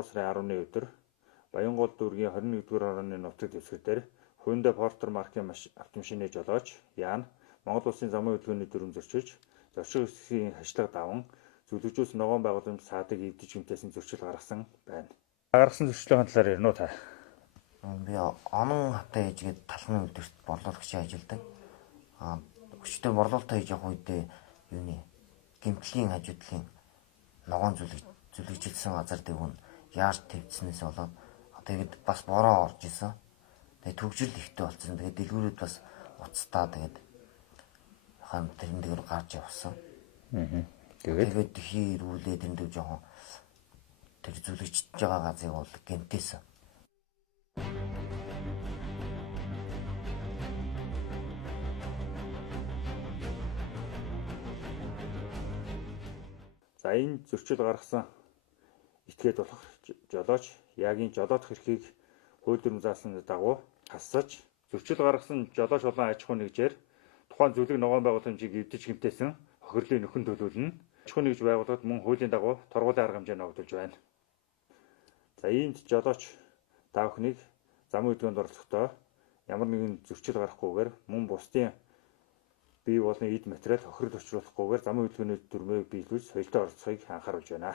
дугаар сарын 10-ны өдөр Баянгол дүүргийн 21-р орны нутаг дэвсгэр дээр Hyundai Porter маркийн автомашины жолооч Ян Монгол Улсын замын хөдөлгөөний дүрм зөрчиж, зорчиг хэсгийн хашлага даван зөвлөгжүүлсэн ногоон байгууламж цаадаг эвдэж гэмтээсэн зөрчил гаргасан байна. Гаргасан зөрчлийн талаар ярина уу та? Би онон хатаа ээжгээд талхны өдөрт борлуулагчийн ажилдаг. Өчтөр борлуулалтаа хийж явах үедээ юуны гэмтлийн хажуудлын ногоон зүлэгжилсэн газар дэвгүн яаж твцснээс болоод тэгээд бас бороо орж исэн. Тэгээд төгжил ихтэй болсон. Тэгээд дэлгүүрүүд бас уцтаа тэгээд тэрэн дээр гарч явсан. Тэгээд дэлхий ирүүлээ тэрэндээ жоохон тэр зүлэгчж байгаа газрыг бол гэмтээсэн. За энэ зөрчил гаргасан этгээд болох жолооч Ягийн жолоодох эрхийг хууль дүрм заасан дагуу хассаж зөрчил гаргасан жолооч болон аж ахуй нэгжээр тухайн зүлэг ногоон байгууламжийг эвдэж гэмтээсэн хохирлын нөхөн төлөвлөн аж ахуй нэгж байгууллагад мөн хуулийн дагуу торгуулийн арга хэмжээ ногдуулж байна. За иймд жолооч та бүхнийг замын хөдөлгөөнд оролцохдоо ямар нэгэн зөрчил гарахгүйгээр мөн бусдын бие болон эд материал хохирол учруулахгүйгээр замын хөдөлгөөний дүрмээ биелүүлж соёлтой оролцохыг анхааруулж байна.